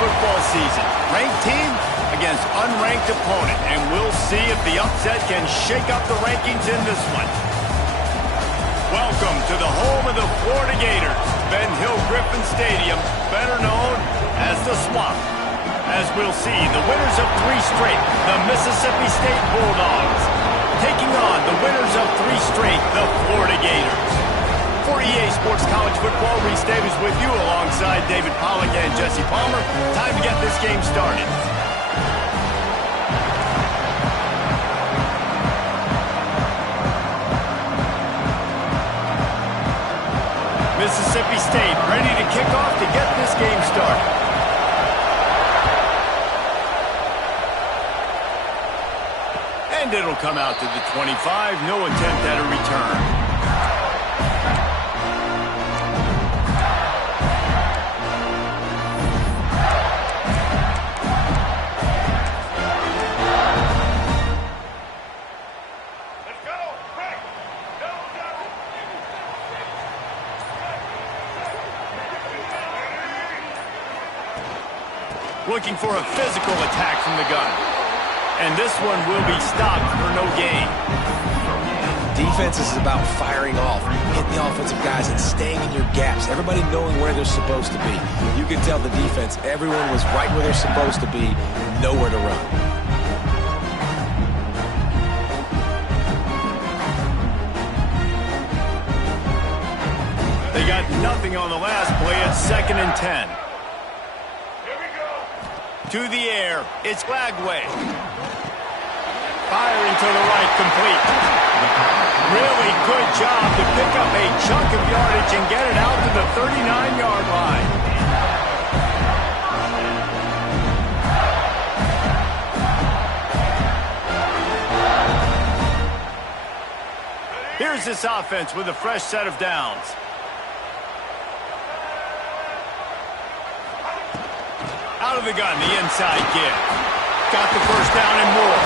football season. Ranked team against unranked opponent, and we'll see if the upset can shake up the rankings in this one. Welcome to the home of the Florida Gators, Ben Hill Griffin Stadium, better known as the Swamp. As we'll see, the winners of 3 straight, the Mississippi State Bulldogs, taking on the winners of 3 straight, the Florida Gators. For EA Sports College Football, Reese Davis with you alongside David Pollack and Jesse Palmer. Time to get this game started. Mississippi State ready to kick off to get this game started. And it'll come out to the 25. No attempt at a return. Looking for a physical attack from the gun. And this one will be stopped for no gain. Defense is about firing off, hitting the offensive guys, and staying in your gaps. Everybody knowing where they're supposed to be. You can tell the defense, everyone was right where they're supposed to be, nowhere to run. They got nothing on the last play. It's 2nd and 10. To the air, it's Flagway. Firing to the right, complete. Really good job to pick up a chunk of yardage and get it out to the 39-yard line. Here's this offense with a fresh set of downs. Out of the gun, the inside give. Got the first down and more.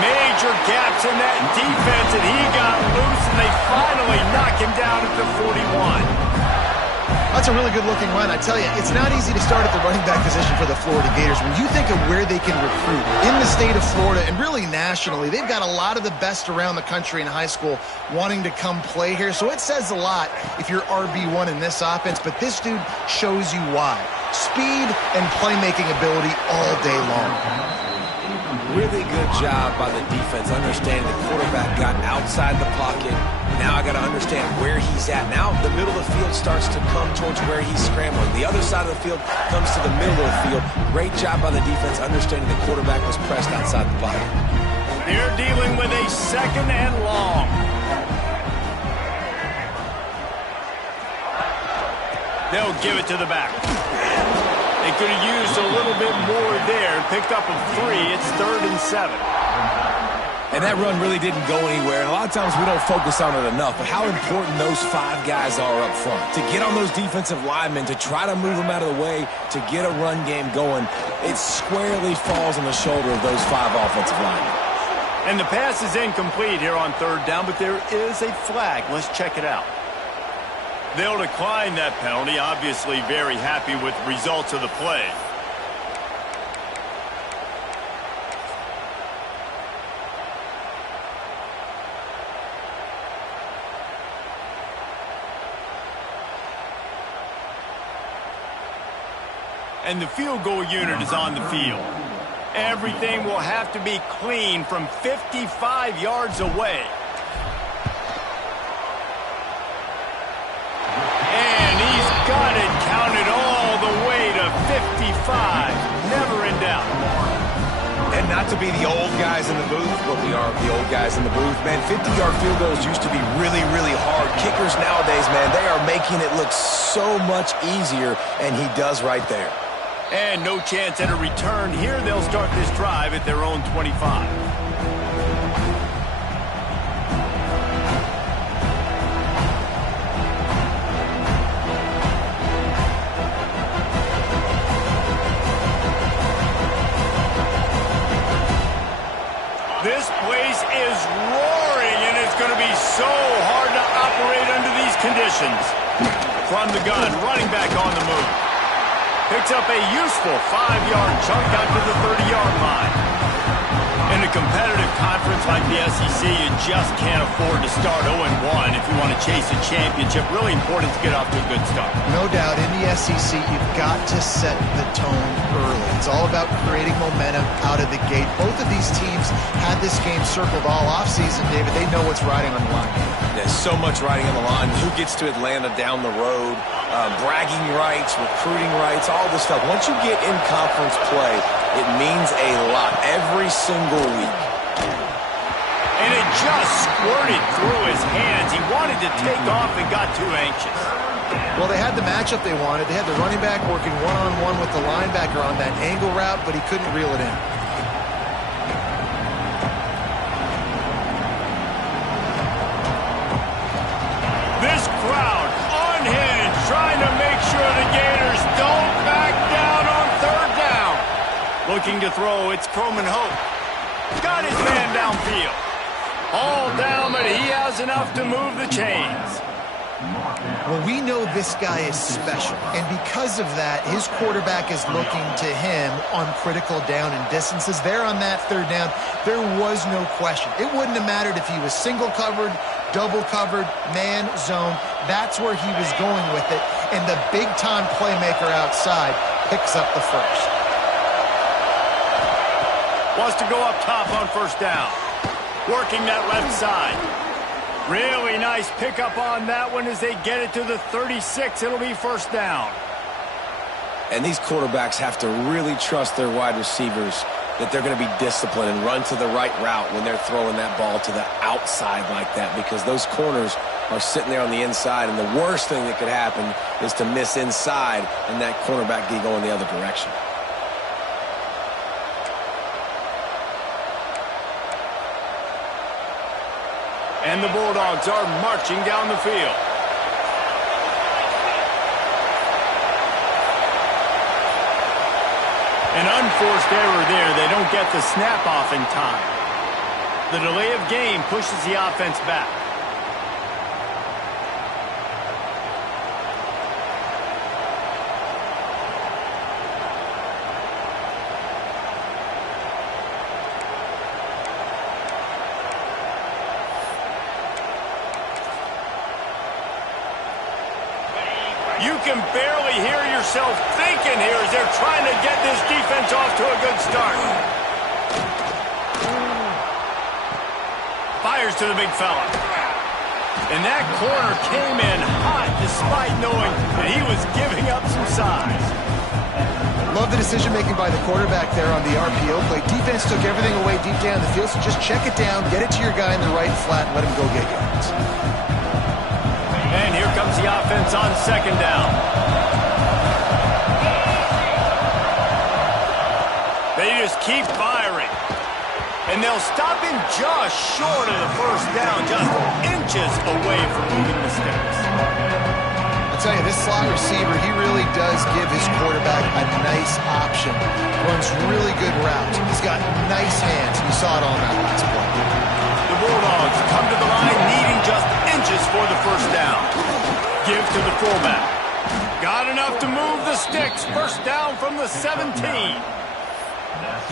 Major gaps in that defense, and he got loose, and they finally knock him down at the 41. That's a really good-looking run. I tell you, it's not easy to start at the running back position for the Florida Gators. When you think of where they can recruit in the state of Florida and really nationally, they've got a lot of the best around the country in high school wanting to come play here. So it says a lot if you're RB1 in this offense, but this dude shows you why. Speed and playmaking ability all day long. Really good job by the defense understanding the quarterback got outside the pocket. Now I got to understand where he's at. Now the middle of the field starts to come towards where he's scrambling. The other side of the field comes to the middle of the field. Great job by the defense understanding the quarterback was pressed outside the pocket. They're dealing with a 2nd and long. They'll give it to the back. They could have used a little bit more there. Picked up a 3. It's 3rd and 7. And that run really didn't go anywhere. And a lot of times we don't focus on it enough. But how important those 5 guys are up front. To get on those defensive linemen, to try to move them out of the way, to get a run game going, it squarely falls on the shoulder of those 5 offensive linemen. And the pass is incomplete here on 3rd down, but there is a flag. Let's check it out. They'll decline that penalty, obviously very happy with the results of the play. And the field goal unit is on the field. Everything will have to be clean from 55 yards away. Got it counted all the way to 55. Never in doubt. And not to be the old guys in the booth, but we are the old guys in the booth. Man, 50-yard field goals used to be really, really hard. Kickers nowadays, man, they are making it look so much easier, and he does right there. And no chance at a return. Here they'll start this drive at their own 25. This place is roaring, and it's going to be so hard to operate under these conditions. From the gun, running back on the move. Picks up a useful 5-yard chunk out to the 30-yard line. In a competitive conference like the SEC, you just can't afford to start 0-1 if you want to chase a championship. Really important to get off to a good start. No doubt, in the SEC, you've got to set the tone early. It's all about creating momentum out of the gate. Both of these teams had this game circled all offseason, David. They know what's riding on the line. There's so much riding on the line. Who gets to Atlanta down the road? Bragging rights, recruiting rights, all this stuff. Once you get in conference play, it means a lot every single week. And it just squirted through his hands. He wanted to take off and got too anxious. Well, they had the matchup they wanted. They had the running back working one-on-one with the linebacker on that angle route, but he couldn't reel it in. This crowd unhinged, trying to make sure the Gators don't back down on 3rd down. Looking to throw, it's Croman Hope. Got his man downfield. All down, but he has enough to move the chains. Well, we know this guy is special, and because of that, his quarterback is looking to him on critical down and distances. There on that 3rd down, there was no question. It wouldn't have mattered if he was single covered, double covered, man, zone. That's where he was going with it, and the big-time playmaker outside picks up the first. Wants to go up top on 1st down. Working that left side. Really nice pickup on that one as they get it to the 36. It'll be 1st down. And these quarterbacks have to really trust their wide receivers that they're going to be disciplined and run to the right route when they're throwing that ball to the outside like that, because those corners are sitting there on the inside, and the worst thing that could happen is to miss inside and that cornerback be going the other direction. And the Bulldogs are marching down the field. An unforced error there. They don't get the snap off in time. The delay of game pushes the offense back. You can barely hear yourself thinking here as they're trying to get this defense off to a good start. Fires to the big fella. And that corner came in hot despite knowing that he was giving up some size. Love the decision-making by the quarterback there on the RPO play. Defense took everything away deep down the field, so just check it down, get it to your guy in the right flat, and let him go get yards. And here comes the offense on 2nd down. They just keep firing. And they'll stop him just short of the 1st down, just inches away from moving the sticks. I'll tell you, this slot receiver, he really does give his quarterback a nice option. Runs really good routes. He's got nice hands. You saw it on that last play. The Bulldogs come to the line needing just inches for the 1st down. Give to the fullback. Got enough to move the sticks. 1st down from the 17.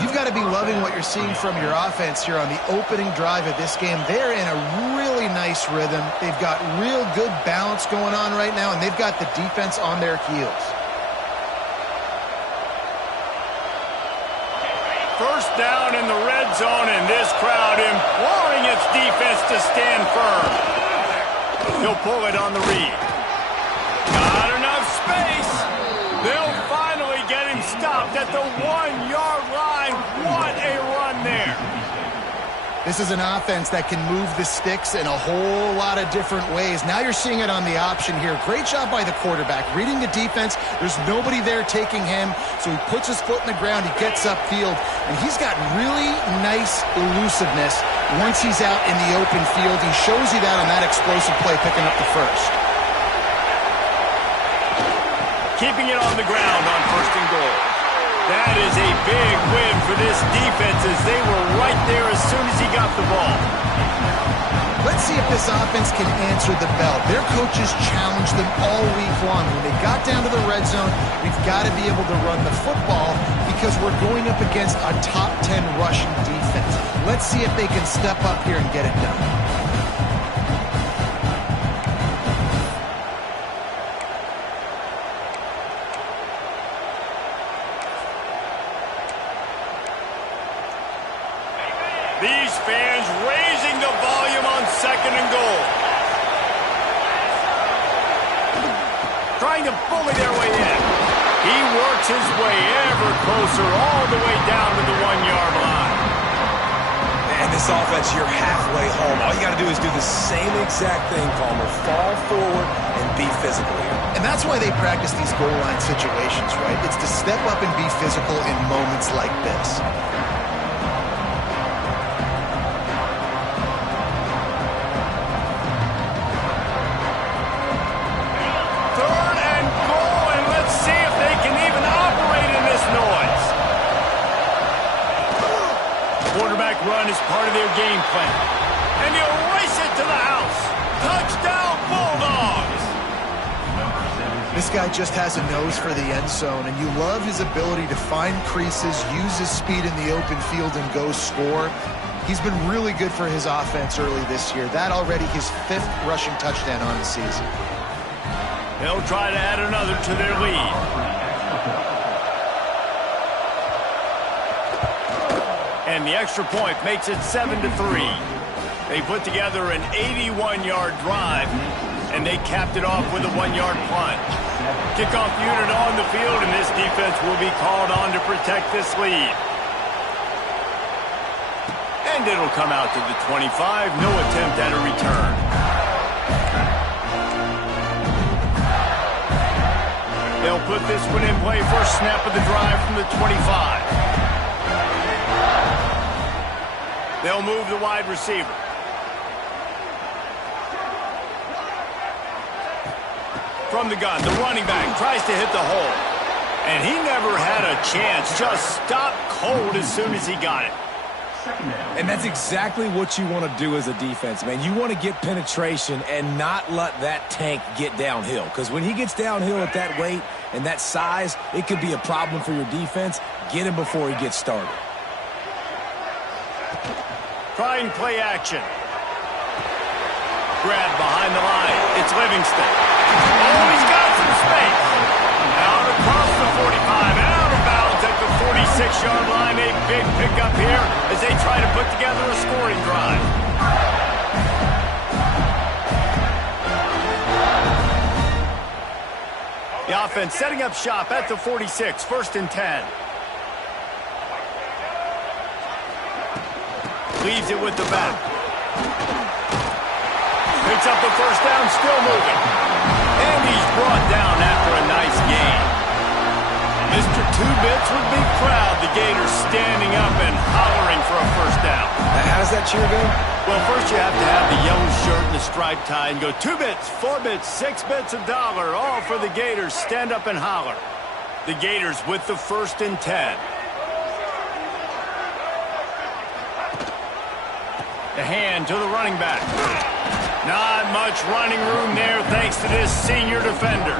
You've got to be loving what you're seeing from your offense here on the opening drive of this game. They're in a really nice rhythm. They've got real good balance going on right now, and they've got the defense on their heels. 1st down in the red zone, and this crowd imploring its defense to stand firm. He'll pull it on the read. Not enough space. They'll finally get him stopped at the 1-yard line. What a run there. This is an offense that can move the sticks in a whole lot of different ways. Now you're seeing it on the option here. Great job by the quarterback. Reading the defense, there's nobody there taking him, so he puts his foot in the ground, he gets upfield, and he's got really nice elusiveness once he's out in the open field. He shows you that on that explosive play, picking up the first. Keeping it on the ground on 1st and goal. That is a big win for this defense as they were right there as soon as he got the ball. Let's Let's see if this offense can answer the bell. Their coaches challenged them all week long. When they got down to the red zone, we've got to be able to run the football because we're going up against a top 10 rushing defense. Let's see if they can step up here and get it done. These fans raising the volume on 2nd and goal. Trying to bully their way in. He works his way ever closer all the way down to the 1-yard line. And this offense, you're halfway home. All you got to do is do the same exact thing, Palmer. Fall forward and be physical here. And that's why they practice these goal line situations, right? It's to step up and be physical in moments like this. Run is part of their game plan. And he'll race it to the house. Touchdown, Bulldogs! This guy just has a nose for the end zone, and you love his ability to find creases, use his speed in the open field, and go score. He's been really good for his offense early this year. That already his 5th rushing touchdown on the season. They'll try to add another to their lead. And the extra point makes it 7-3. They put together an 81-yard drive, and they capped it off with a 1-yard plunge. Kickoff unit on the field, and this defense will be called on to protect this lead. And it'll come out to the 25. No attempt at a return. They'll put this one in play for a snap of the drive from the 25. They'll move the wide receiver. From the gun, the running back tries to hit the hole. And he never had a chance. Just stopped cold as soon as he got it. And that's exactly what you want to do as a defense, man. You want to get penetration and not let that tank get downhill. Because when he gets downhill at that weight and that size, it could be a problem for your defense. Get him before he gets started. Trying play action. Grab behind the line. It's Livingston. Oh, he's got some space. Out across the 45. Out of bounds at the 46-yard line. A big pickup here as they try to put together a scoring drive. The offense setting up shop at the 46. 1st and 10. Leaves it with the back. Picks up the first down, still moving. And he's brought down after a nice gain. Mr. Two-Bits would be proud. The Gators standing up and hollering for a first down. How does that cheer go? Well, first you have to have the yellow shirt and the striped tie and go 2 bits, 4 bits, 6 bits, $1, all for the Gators. Stand up and holler. The Gators with the 1st and 10. The hand to the running back. Not much running room there thanks to this senior defender.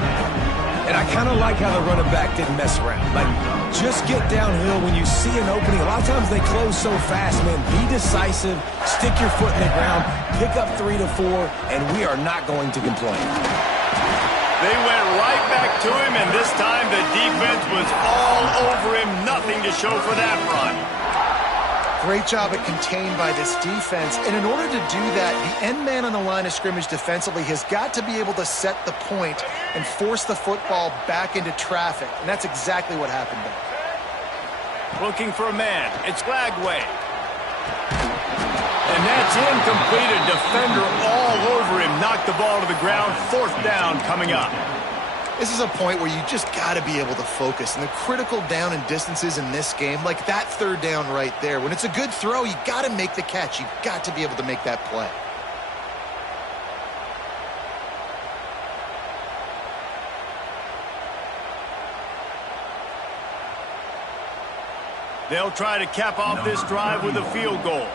And I kind of like how the running back didn't mess around. Like, just get downhill when you see an opening. A lot of times they close so fast, man. Be decisive, stick your foot in the ground, pick up 3 to 4, and we are not going to complain. They went right back to him, and this time the defense was all over him. Nothing to show for that run. Great job at contained by this defense. And in order to do that, the end man on the line of scrimmage defensively has got to be able to set the point and force the football back into traffic. And that's exactly what happened there. Looking for a man. It's Lagway. And that's incomplete. A defender all over him. Knocked the ball to the ground. 4th down coming up. This is a point where you just got to be able to focus. And the critical down and distances in this game, like that 3rd down right there, when it's a good throw, you got to make the catch. You've got to be able to make that play. They'll try to cap off this drive with a field goal.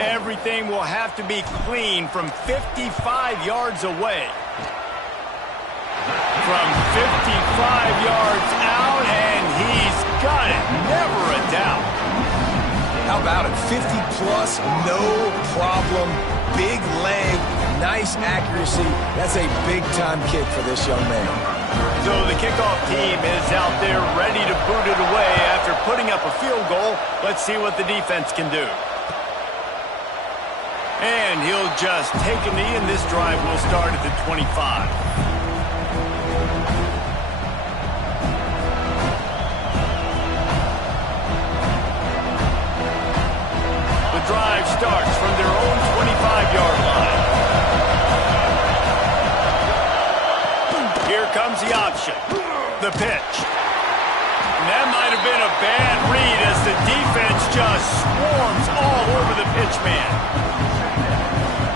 Everything will have to be clean from 55 yards away. From 55 yards out, and he's got it. Never a doubt. How about it? 50-plus, no problem. Big leg, nice accuracy. That's a big-time kick for this young man. So the kickoff team is out there ready to boot it away after putting up a field goal. Let's see what the defense can do. And he'll just take a knee, and this drive will start at the 25. The drive starts from their own 25-yard line. Here comes the option. The pitch. And that might have been a bad read as the defense just swarms all over the pitch man.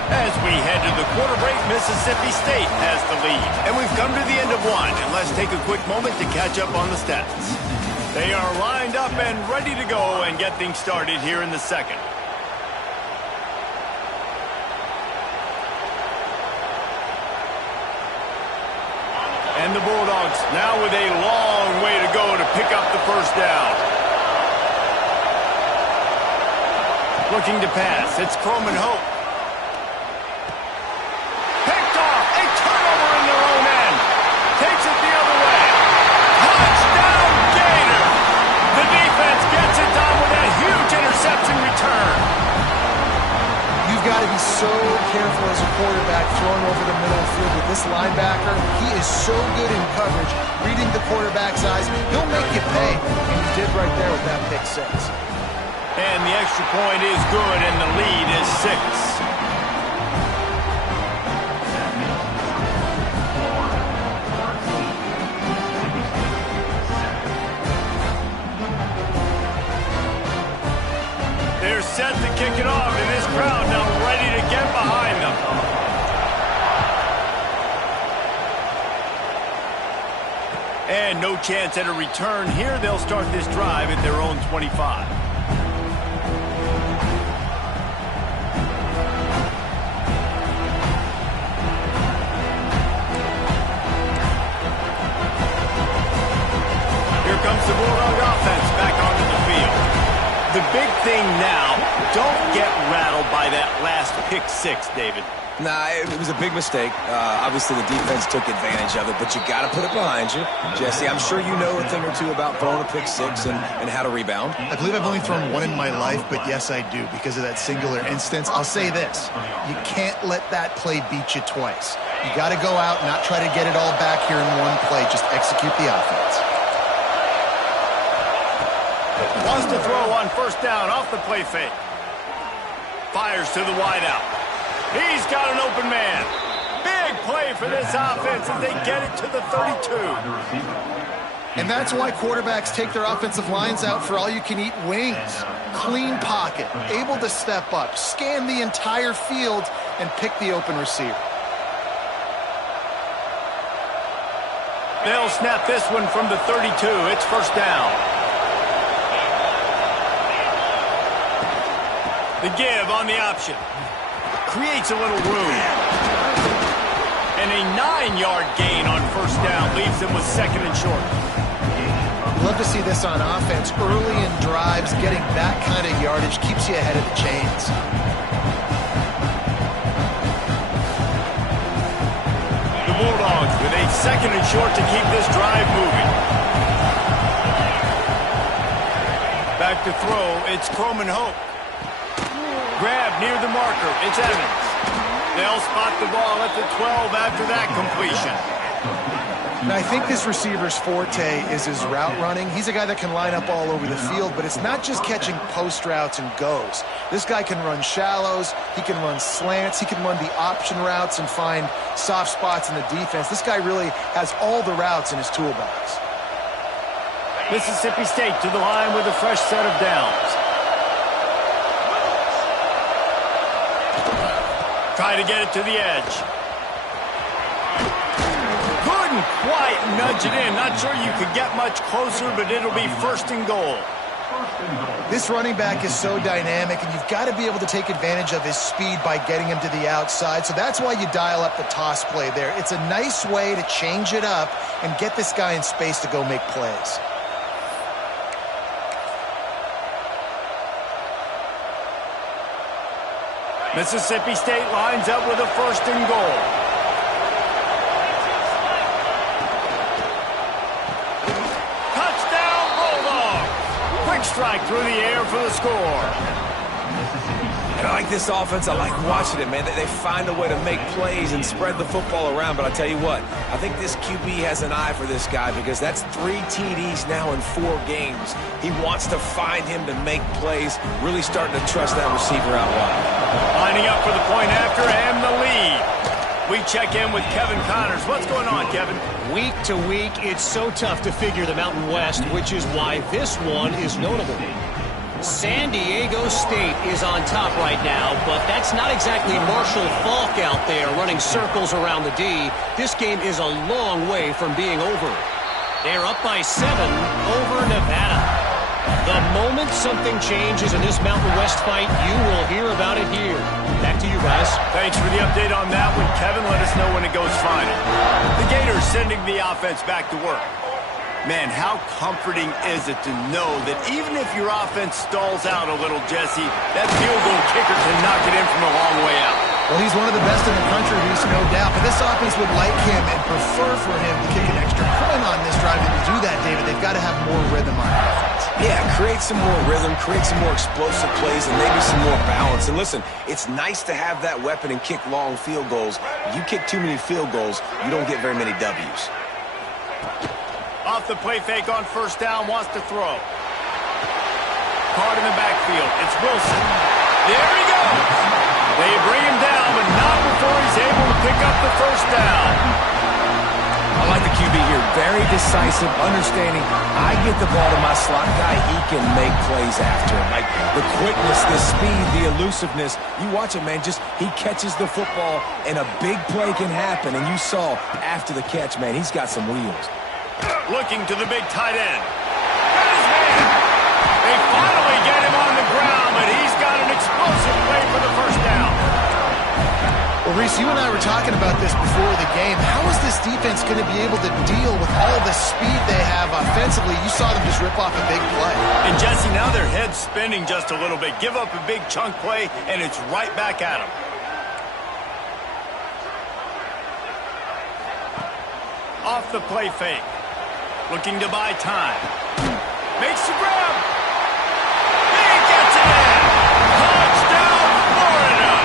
As we head to the quarter break, Mississippi State has the lead. And we've come to the end of one, and let's take a quick moment to catch up on the stats. They are lined up and ready to go and get things started here in the second. And the Bulldogs now with a long way to go to pick up the first down. Looking to pass. It's Croman Hope. Picked off. A turnover in their own end. Takes it the other way. Touchdown Gator. The defense gets it done with that huge interception return. You've got to be so careful as a quarterback throwing over the middle of the field with this linebacker. He is so good in coverage, reading the quarterback's eyes. He'll make you pay, and he did right there with that pick six. And the extra point is good, and the lead is 6. They're set to kick it off, and this crowd now ready to get behind them. And no chance at a return here. They'll start this drive at their own 25. Here comes the Bulldog offense back onto the field. The big thing now, don't get rattled by that last pick six, David. Nah, it was a big mistake. Obviously, the defense took advantage of it, but you got to put it behind you. Jesse, I'm sure you know a thing or two about throwing a pick six and how to rebound. I believe I've only thrown one in my life, but yes, I do because of that singular instance. I'll say this. You can't let that play beat you twice. You got to go out, not try to get it all back here in one play. Just execute the offense. Wants to throw on first down off the play fake. Fires to the wideout. He's got an open man. Big play for this offense as they get it to the 32. And that's why quarterbacks take their offensive lines out for all-you-can-eat wings. Clean pocket, able to step up, scan the entire field, and pick the open receiver. They'll snap this one from the 32. It's first down. The give on the option. Creates a little room. And a 9-yard gain on first down leaves them with second and short. Love to see this on offense. Early in drives, getting that kind of yardage keeps you ahead of the chains. The Bulldogs with a second and short to keep this drive moving. Back to throw, it's Croman Hope. Grab near the marker, it's Evans. They'll spot the ball at the 12 after that completion. Now, I think this receiver's forte is his route running. He's a guy that can line up all over the field, but it's not just catching post routes and goes. This guy can run shallows, he can run slants, he can run the option routes and find soft spots in the defense. This guy really has all the routes in his toolbox. Mississippi State to the line with a fresh set of downs. Try to get it to the edge. Couldn't quite nudge it in. Not sure you could get much closer, but it'll be first and goal. This running back is so dynamic, and you've got to be able to take advantage of his speed by getting him to the outside. So that's why you dial up the toss play there. It's a nice way to change it up and get this guy in space to go make plays. Mississippi State lines up with a 1st and goal. Touchdown, Bulldogs! Quick strike through the air for the score. And I like this offense. I like watching it, man. They find a way to make plays and spread the football around. But I tell you what, I think this QB has an eye for this guy because that's 3 TDs now in 4 games. He wants to find him to make plays, really starting to trust that receiver out wide. Lining up for the point after and the lead. We check in with Kevin Connors. What's going on, Kevin? Week to week, it's so tough to figure the Mountain West, which is why this one is notable. San Diego State is on top right now, but that's not exactly Marshall Faulk out there running circles around the D. This game is a long way from being over. They're up by 7 over Nevada. The moment something changes in this Mountain West fight, you will hear about it here. Back to you guys. Thanks for the update on that one, Kevin. Let us know when it goes final. The Gators sending the offense back to work. Man, how comforting is it to know that even if your offense stalls out a little, Jesse, that field goal kicker can knock it in from a long way out. Well, he's one of the best in the country, Reese, no doubt. But this offense would like him and prefer for him to kick an extra point on this drive. And to do that, David, they've got to have more rhythm on offense. Yeah, create some more rhythm, create some more explosive plays, and maybe some more balance. And listen, it's nice to have that weapon and kick long field goals. You kick too many field goals, you don't get very many W's. Off the play fake on 1st down, wants to throw. Caught in the backfield. It's Wilson. There he goes. They bring him down, but not before he's able to pick up the 1st down. I like the QB here. Very decisive, understanding. I get the ball to my slot guy. He can make plays after him. Like the quickness, the speed, the elusiveness. You watch it, man. Just he catches the football, and a big play can happen. And you saw after the catch, man, he's got some wheels. Looking to the big tight end. Got his man. They finally get him on the ground, but he's got an explosive play for the 1st down. Well, Reese, you and I were talking about this before the game. How is this defense going to be able to deal with all the speed they have offensively? You saw them just rip off a big play. And, Jesse, now their head's spinning just a little bit. Give up a big chunk play, and it's right back at them. Off the play fake. Looking to buy time. Makes the grab. He gets it in. Touchdown, Florida.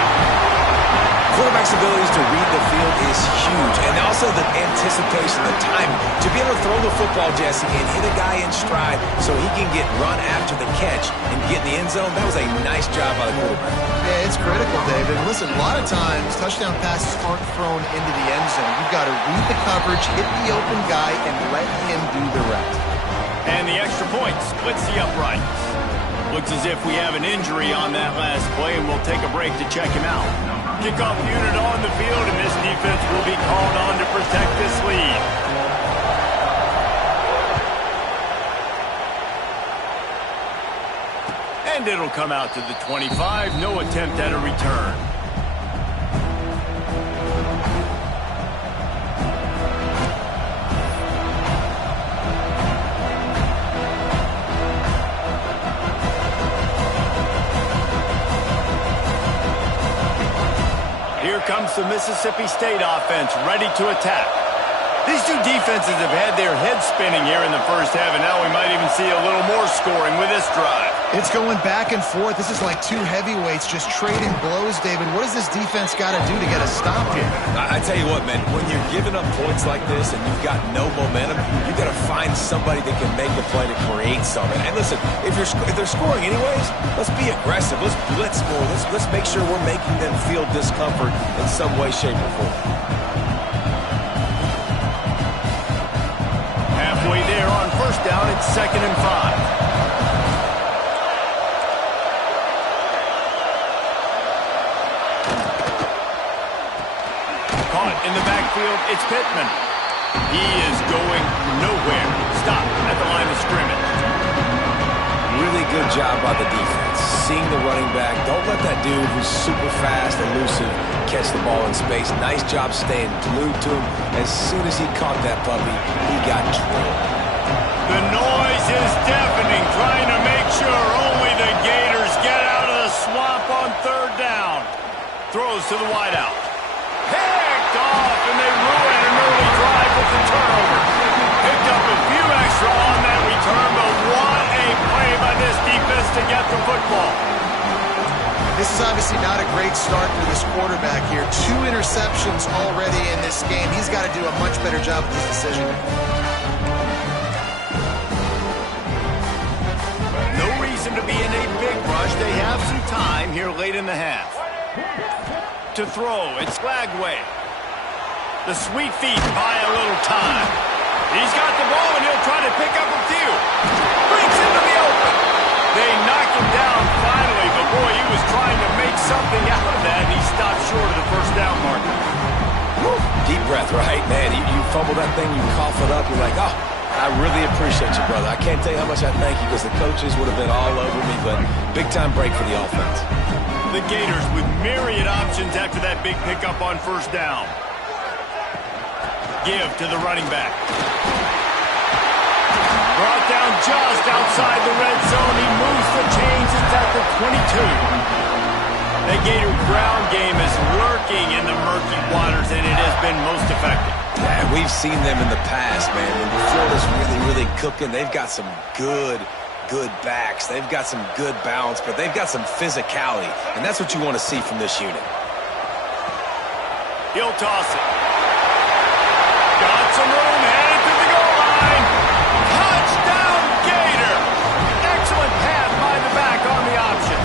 Quarterback's abilities to read the field is huge. And also the anticipation, the timing. To be able to throw the football, Jesse, and hit a guy in stride so he can get run after the catch and get in the end zone, that was a nice job by the quarterback. Yeah, it's critical, David. Listen, a lot of times touchdown passes aren't thrown into the end zone. You've got to read the coverage, hit the open guy, and let him do the rest. And the extra point splits the uprights. Looks as if we have an injury on that last play, and we'll take a break to check him out. Kickoff unit on the field, and this defense will be called on to protect this lead. And it'll come out to the 25. No attempt at a return. Here comes the Mississippi State offense, ready to attack. These two defenses have had their heads spinning here in the 1st half, and now we might even see a little more scoring with this drive. It's going back and forth. This is like two heavyweights just trading blows, David. What does this defense got to do to get a stop here? I tell you what, man, when you're giving up points like this and you've got no momentum, you've got to find somebody that can make a play to create something. And listen, if they're scoring anyways, let's be aggressive. Let's blitz more. Let's make sure we're making them feel discomfort in some way, shape, or form. Halfway there on 1st down, it's 2nd and 5. Caught in the backfield, it's Pittman. He is going nowhere. Stop at the line of scrimmage. really good job by the defense. Seeing the running back. Don't let that dude who's super fast, elusive, catch the ball in space. Nice job staying glued to him. As soon as he caught that puppy, he got drilled. The noise is deafening, trying to make sure only the Gators get out of the swamp on third down. Throws to the wideout. Picked off, and they ruin an early drive with the turnover. Picked up a few extra on that return, but what a play by this defense to get the football. This is obviously not a great start for this quarterback here. 2 interceptions already in this game. He's got to do a much better job with his decision. No reason to be in a big rush. They have some time here late in the half. To throw, it's Flagway. The sweet feet buy a little time. He's got the ball, and he'll try to pick up a few. Brings into the open. They knock him down finally, but boy, he was trying to make something out of that, and he stopped short of the first down marker. Woo. Deep breath, right? Man, you fumble that thing, you cough it up, you're like, oh, I really appreciate you, brother. I can't tell you how much I thank you because the coaches would have been all over me, but big-time break for the offense. The Gators with myriad options after that big pickup on first down. Give to the running back. Brought down just outside the red zone. He moves the chains. It's at the 22. The Gator ground game is lurking in the murky waters, and it has been most effective. Yeah, we've seen them in the past, man. When Florida's really cooking, they've got some good backs. They've got some good balance, but they've got some physicality, and that's what you want to see from this unit. He'll toss it. Got some room, headed to the goal line. Touchdown, Gator! Excellent pass by the back on the option.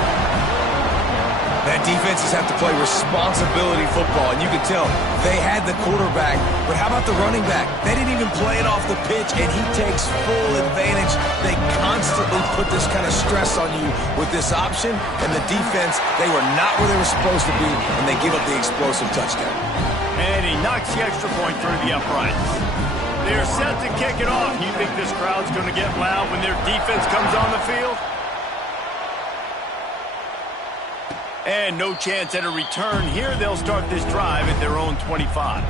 That defenses have to play responsibility football, and you can tell they had the quarterback, but how about the running back? They didn't even play it off the pitch, and he takes full advantage. They constantly put this kind of stress on you with this option, and the defense, they were not where they were supposed to be, and they give up the explosive touchdown. And he knocks the extra point through the uprights. They're set to kick it off. You think this crowd's going to get loud when their defense comes on the field? And no chance at a return here. They'll start this drive at their own 25.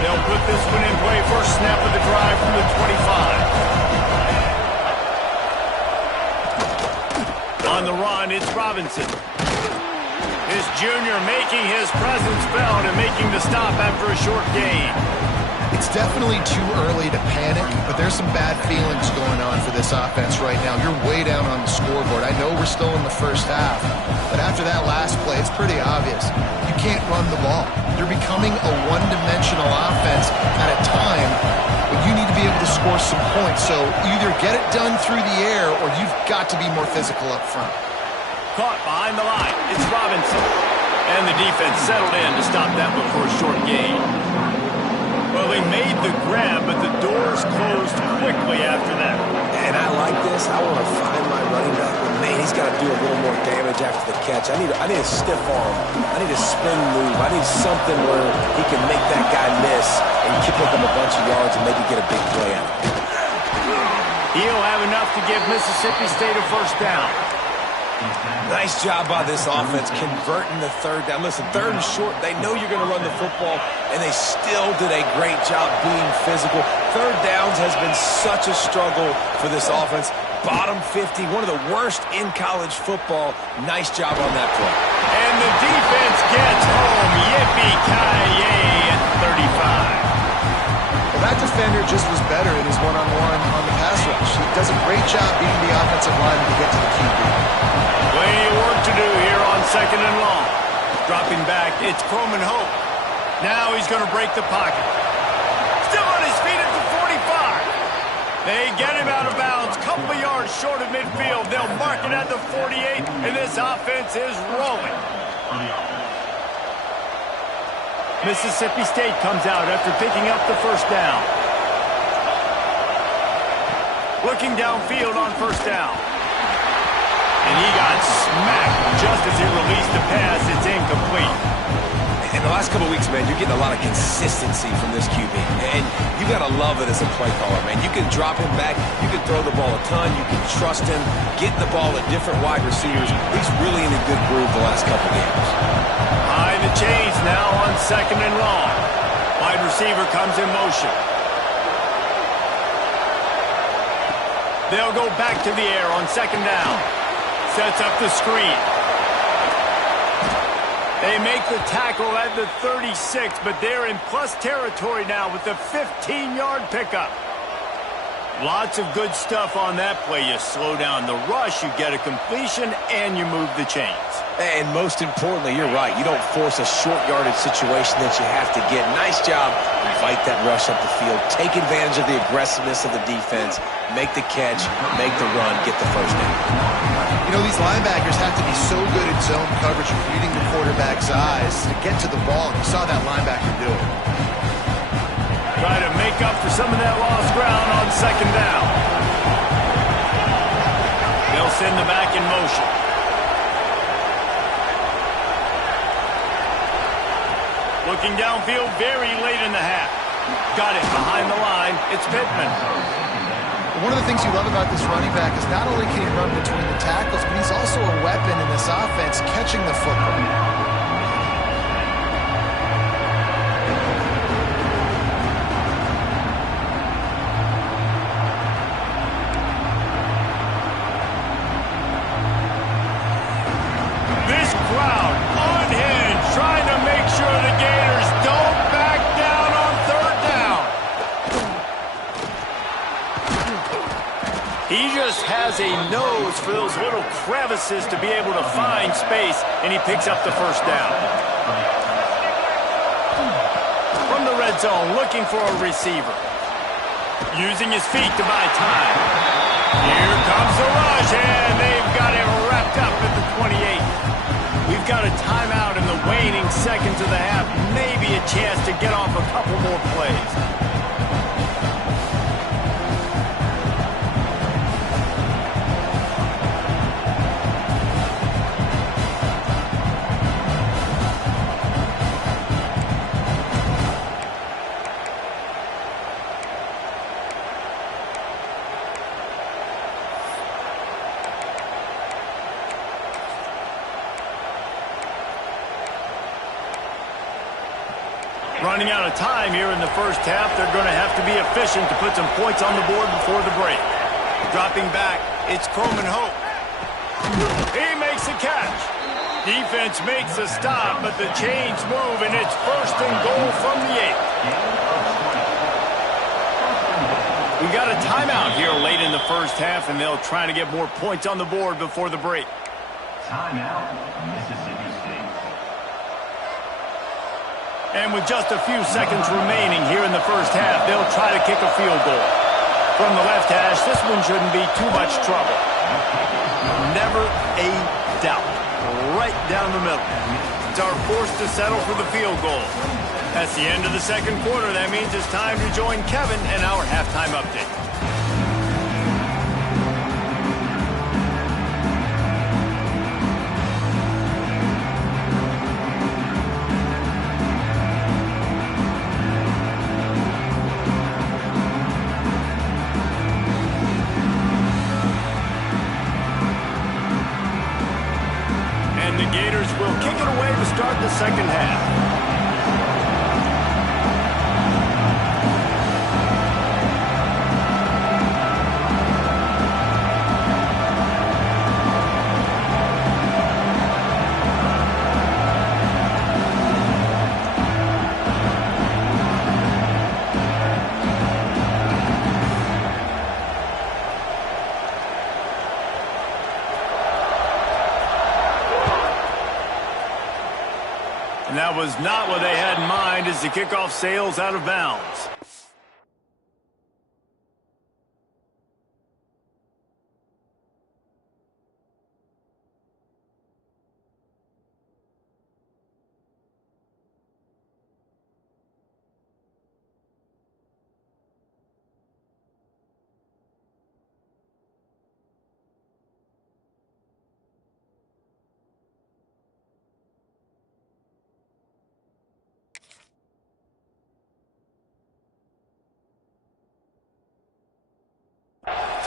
They'll put this one in play. First snap of the drive from the 25. On the run, it's Robinson. His junior making his presence felt and making the stop after a short gain. It's definitely too early to panic, but there's some bad feelings going on for this offense right now. You're way down on the scoreboard. I know we're still in the first half, but after that last play, it's pretty obvious. You can't run the ball. You're becoming a one-dimensional offense at a time when you need to be able to score some points. So either get it done through the air or you've got to be more physical up front. Caught behind the line. It's Robinson. And the defense settled in to stop that one for a short gain. Well, they made the grab, but the doors closed quickly after that. And I like this. I want to find my running back, but man, he's got to do a little more damage after the catch. I need a stiff arm. I need a spin move. I need something where he can make that guy miss and pick up a bunch of yards and maybe get a big play out of it. He'll have enough to give Mississippi State a first down. Nice job by this offense converting the third down. Listen, third and short, they know you're going to run the football, and they still did a great job being physical. Third downs has been such a struggle for this offense. Bottom 50, one of the worst in college football. Nice job on that play. And the defense gets home. Yippee-ki-yay at 35. Well, that defender just was better in his one-on-one on the pass rush. He does a great job beating the offensive lineman to get to the QB. Plenty of work to do here on second and long. Dropping back, it's Croman Hope. Now he's going to break the pocket. Still on his feet at the 45. They get him out of bounds, couple of yards short of midfield. They'll mark it at the 48, and this offense is rolling. Mississippi State comes out after picking up the first down. Looking downfield on first down. And he got smacked just as he released the pass. It's incomplete. And the last couple of weeks, man, you're getting a lot of consistency from this QB. And you got to love it as a play caller, man. You can drop him back. You can throw the ball a ton. You can trust him. Get the ball at different wide receivers. He's really in a good groove the last couple games. High the chains now on 2nd and long. Wide receiver comes in motion. They'll go back to the air on 2nd down. Sets up the screen. They make the tackle at the 36, but they're in plus territory now with the 15-yard pickup. Lots of good stuff on that play. You slow down the rush, you get a completion, and you move the chains. And most importantly, you're right. You don't force a short yardage situation that you have to get. Nice job. Invite that rush up the field. Take advantage of the aggressiveness of the defense. Make the catch, make the run, get the first down. You know, these linebackers have to be so good at zone coverage, reading the quarterback's eyes to get to the ball. You saw that linebacker do it. Try to make up for some of that lost ground on 2nd down. They'll send the back in motion. Looking downfield very late in the half. Got it behind the line. It's Pittman. One of the things you love about this running back is not only can he run between the tackles, but he's also a weapon in this offense catching the football. Has a nose for those little crevices to be able to find space, and he picks up the first down. From the red zone, looking for a receiver. Using his feet to buy time. Here comes the rush, and they've got him wrapped up at the 28. We've got a timeout in the waning seconds of the half. Maybe a chance to get off a couple more plays. Running out of time here in the first half. They're going to have to be efficient to put some points on the board before the break. Dropping back, it's Coleman Hope. He makes the catch. Defense makes a stop, but the chains move, and it's 1st and goal from the 8. We got a timeout here late in the first half, and they'll try to get more points on the board before the break. Timeout, Mississippi State. And with just a few seconds remaining here in the first half, they'll try to kick a field goal. From the left hash, this one shouldn't be too much trouble. Never a doubt. Right down the middle. Are forced to settle for the field goal. That's the end of the second quarter. That means it's time to join Kevin and our halftime update. And the Gators will kick it away to start the second half. And that was not what they had in mind as the kickoff sails out of bounds.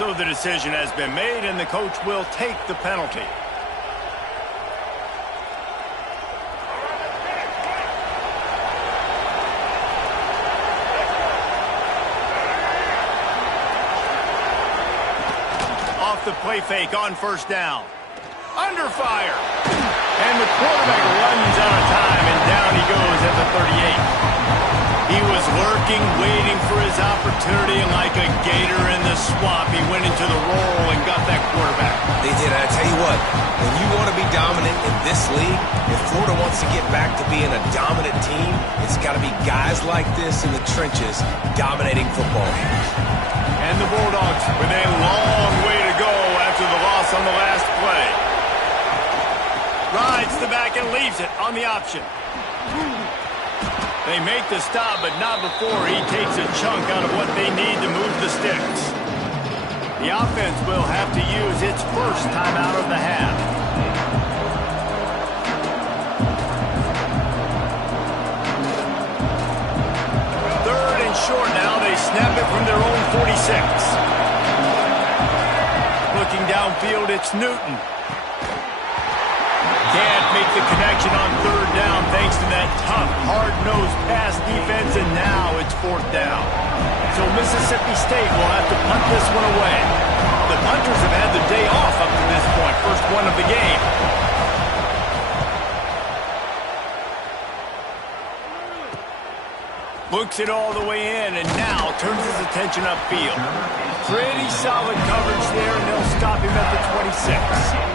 So the decision has been made, and the coach will take the penalty. Off the play fake on first down. Under fire. And the quarterback runs out of time, and down he goes at the 38. He was lurking, waiting for his opportunity, and like a gator in the swamp, he went into the roll and got that quarterback. They did. I tell you what, when you want to be dominant in this league, if Florida wants to get back to being a dominant team, it's got to be guys like this in the trenches dominating football games. And the Bulldogs with a long way to go after the loss on the last play. Rides the back and leaves it on the option. They make the stop, but not before he takes a chunk out of what they need to move the sticks. The offense will have to use its first timeout of the half. Third and short now. They snap it from their own 46. Looking downfield, it's Newton. Can't make the connection on third down thanks to that tough, hard-nosed pass defense, and now it's fourth down. So Mississippi State will have to punt this one away. The punters have had the day off up to this point, first one of the game. Looks it all the way in, and now turns his attention upfield. Pretty solid coverage there, and they'll stop him at the 26.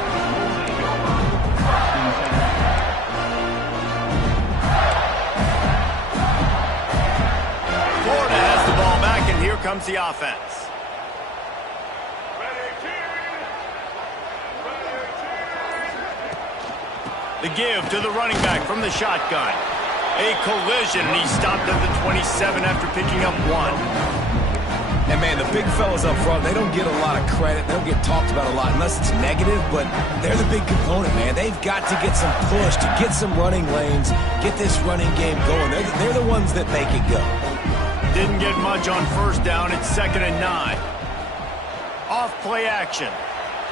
Florida has the ball back, and here comes the offense. The give to the running back from the shotgun. A collision, and he stopped at the 27 after picking up one. And, man, the big fellas up front, they don't get a lot of credit. They don't get talked about a lot unless it's negative, but they're the big component, man. They've got to get some push, to get some running lanes, get this running game going. They're the ones that make it go. Didn't get much on first down. It's 2nd and 9. Off play action.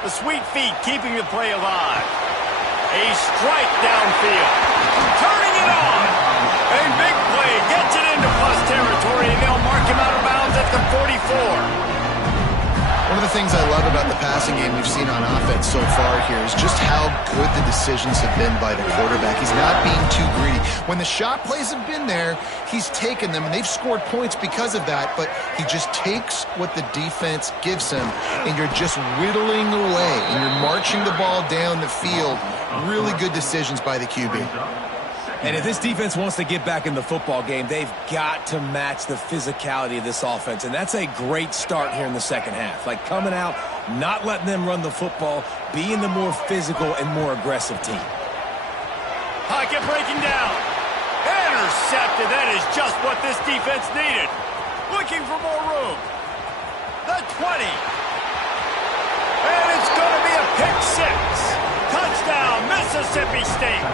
The sweet feet keeping the play alive. A strike downfield. Turning it on. A big play gets it into plus territory, and they'll mark him out of bounds at the 44. One of the things I love about the passing game we've seen on offense so far here is just how good the decisions have been by the quarterback. He's not being too greedy. When the shot plays have been there, he's taken them, and they've scored points because of that, but he just takes what the defense gives him, and you're just whittling away, and you're marching the ball down the field. Really good decisions by the QB. And if this defense wants to get back in the football game, they've got to match the physicality of this offense. And that's a great start here in the second half. Like coming out, not letting them run the football, being the more physical and more aggressive team. Pocket breaking down. Intercepted. That is just what this defense needed. Looking for more room. The 20. And it's going to be a pick six. Touchdown, Mississippi State.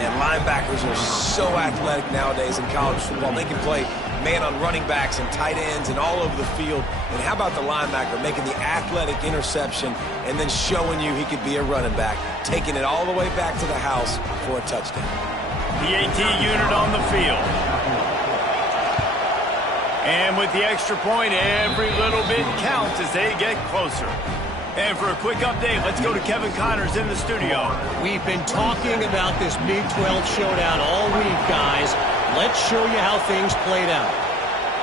And linebackers are so athletic nowadays in college football. They can play man on running backs and tight ends and all over the field. And how about the linebacker making the athletic interception and then showing you he could be a running back, taking it all the way back to the house for a touchdown. The AT unit on the field. And with the extra point, every little bit counts as they get closer. And for a quick update, let's go to Kevin Connors in the studio. We've been talking about this Big 12 showdown all week, guys. Let's show you how things played out.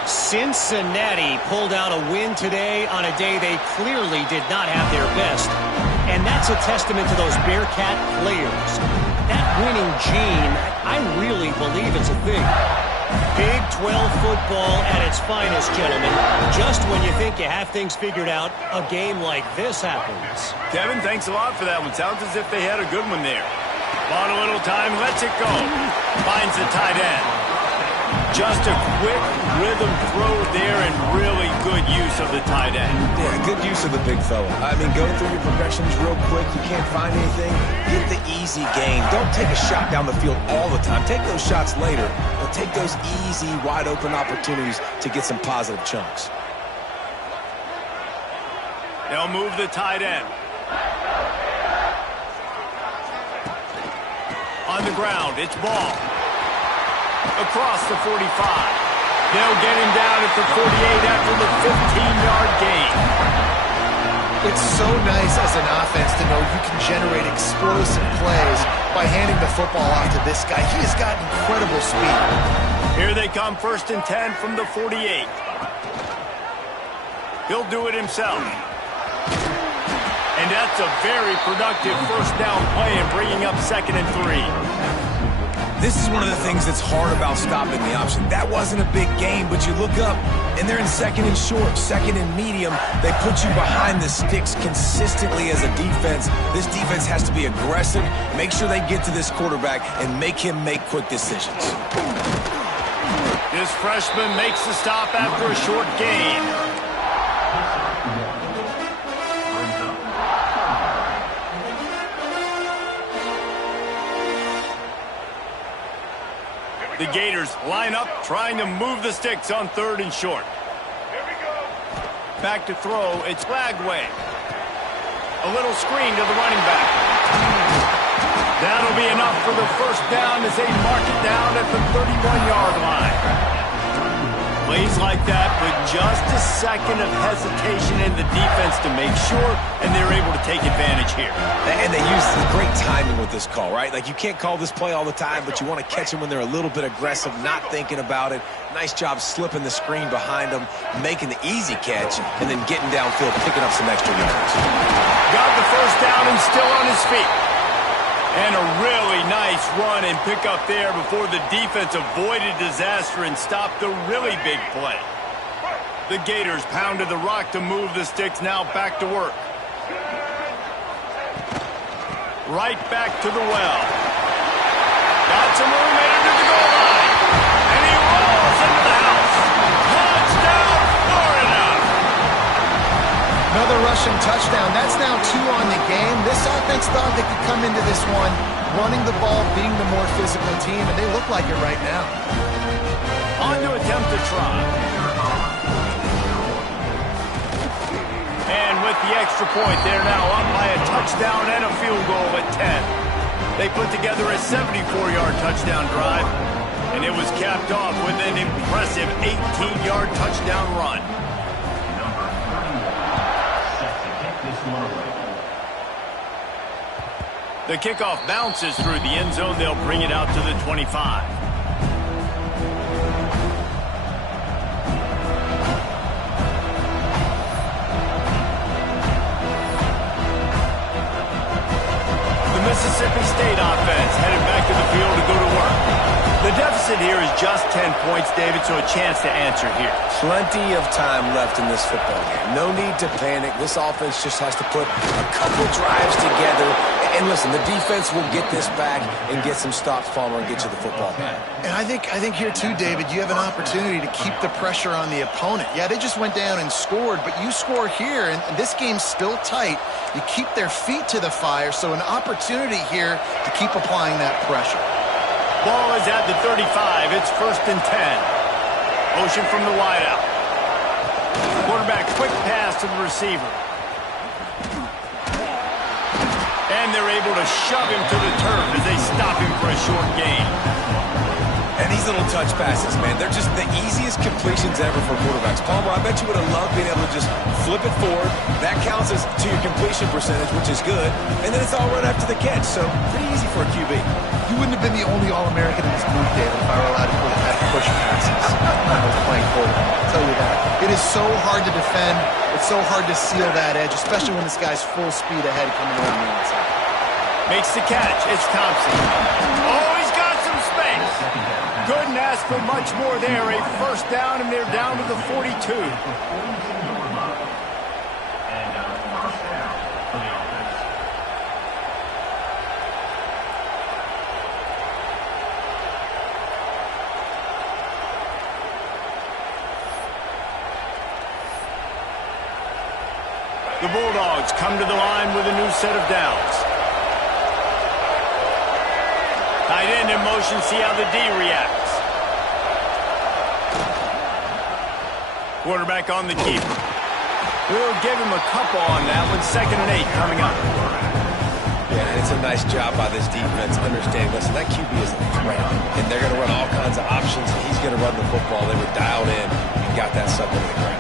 Cincinnati pulled out a win today on a day they clearly did not have their best. And that's a testament to those Bearcat players. That winning gene, I really believe it's a thing. Big 12 football at its finest, gentlemen. Just when you think you have things figured out, a game like this happens. Kevin, thanks a lot for that one. Sounds as if they had a good one there. Bought a little time, lets it go. Finds the tight end. Just a quick rhythm throw there and really good use of the tight end. Yeah, good use of the big fella. I mean, go through your progressions real quick. You can't find anything. Get the easy gain. Don't take a shot down the field all the time. Take those shots later, but take those easy, wide-open opportunities to get some positive chunks. They'll move the tight end. On the ground, it's Ball. Across the 45. They'll get him down at the 48 after the 15-yard gain. It's so nice as an offense to know you can generate explosive plays by handing the football off to this guy. He has got incredible speed. Here they come, 1st and 10 from the 48. He'll do it himself. And that's a very productive first down play and bringing up 2nd and 3. This is one of the things that's hard about stopping the option. That wasn't a big gain, but you look up, and they're in 2nd and short, 2nd and medium. They put you behind the sticks consistently as a defense. This defense has to be aggressive, make sure they get to this quarterback, and make him make quick decisions. This freshman makes the stop after a short gain. The Gators line up, trying to move the sticks on 3rd and short. Back to throw, it's Flagway. A little screen to the running back. That'll be enough for the first down as they mark it down at the 31-yard line. Plays like that, but just a second of hesitation in the defense to make sure, and they're able to take advantage here. And they use the great timing with this call, right? Like, you can't call this play all the time, but you want to catch them when they're a little bit aggressive, not thinking about it. Nice job slipping the screen behind them, making the easy catch, and then getting downfield, picking up some extra yards. Got the first down and still on his feet. And a really nice run and pick up there before the defense avoided disaster and stopped the really big play. The Gators pounded the rock to move the sticks, now back to work. Right back to the well. Got some room headed to the goal line. And he rolls into the house. Touchdown, Florida! Another rushing touchdown. That's now 2 on the game. This offense thought they could come into this one running the ball, being the more physical team, and they look like it right now. On to attempt to try. And with the extra point, they're now up by a touchdown and a field goal at 10. They put together a 74-yard touchdown drive, and it was capped off with an impressive 18-yard touchdown run. The kickoff bounces through the end zone. They'll bring it out to the 25. Mississippi State offense headed back to the field to go to work. The deficit here is just 10 points, David, so a chance to answer here. Plenty of time left in this football game. No need to panic. This offense just has to put a couple drives together. And listen, the defense will get this back and get some stops, Palmer, and get you the football back. And I think here, too, David, you have an opportunity to keep the pressure on the opponent. Yeah, they just went down and scored, but you score here, and this game's still tight. You keep their feet to the fire, so an opportunity here to keep applying that pressure. Ball is at the 35. It's 1st and 10. Motion from the wideout. Quarterback quick pass to the receiver. And they're able to shove him to the turf as they stop him for a short gain. And these little touch passes, man, they're just the easiest completions ever for quarterbacks. Palmer, I bet you would have loved being able to just flip it forward. That counts as to your completion percentage, which is good. And then it's all right after the catch, so pretty easy for a QB. You wouldn't have been the only All-American in this group, David, if I were allowed to have push passes when I was playing quarterback. I'll tell you that. It is so hard to defend. It's so hard to seal that edge, especially when this guy's full speed ahead coming over the outside. Makes the catch. It's Thompson. Oh, he's got some space. Couldn't ask for much more there. A first down, and they're down to the 42. The Bulldogs come to the line with a new set of downs. Tight end in motion, see how the D reacts. Quarterback on the keeper. We'll give him a couple on that one. 2nd and 8 coming up. Yeah, and it's a nice job by this defense understanding, listen, that QB is a threat, and they're going to run all kinds of options, and he's going to run the football. They were dialed in and got that sucker to the ground.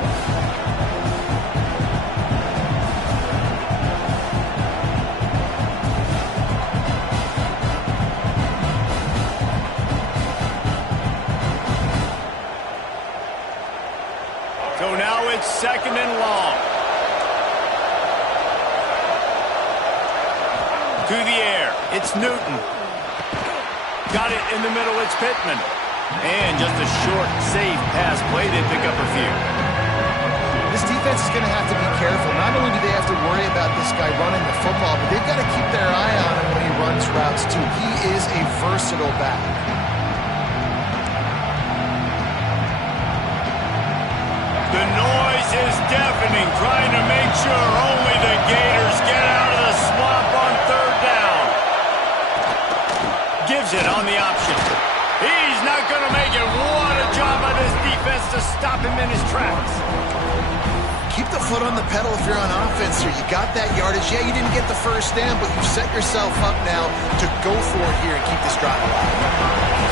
So now it's 2nd and long. To the air, it's Newton. Got it in the middle, it's Pittman. And just a short, safe pass play. They pick up a few. This defense is going to have to be careful. Not only do they have to worry about this guy running the football, but they've got to keep their eye on him when he runs routes, too. He is a versatile back. The noise is deafening, trying to make sure only the Gators get out of the swamp on 3rd down. Gives it on the option. He's not going to make it. What a job by this defense to stop him in his tracks. Keep the foot on the pedal if you're on offense here. You got that yardage. Yeah, you didn't get the first down, but you set yourself up now to go for it here and keep this drive alive.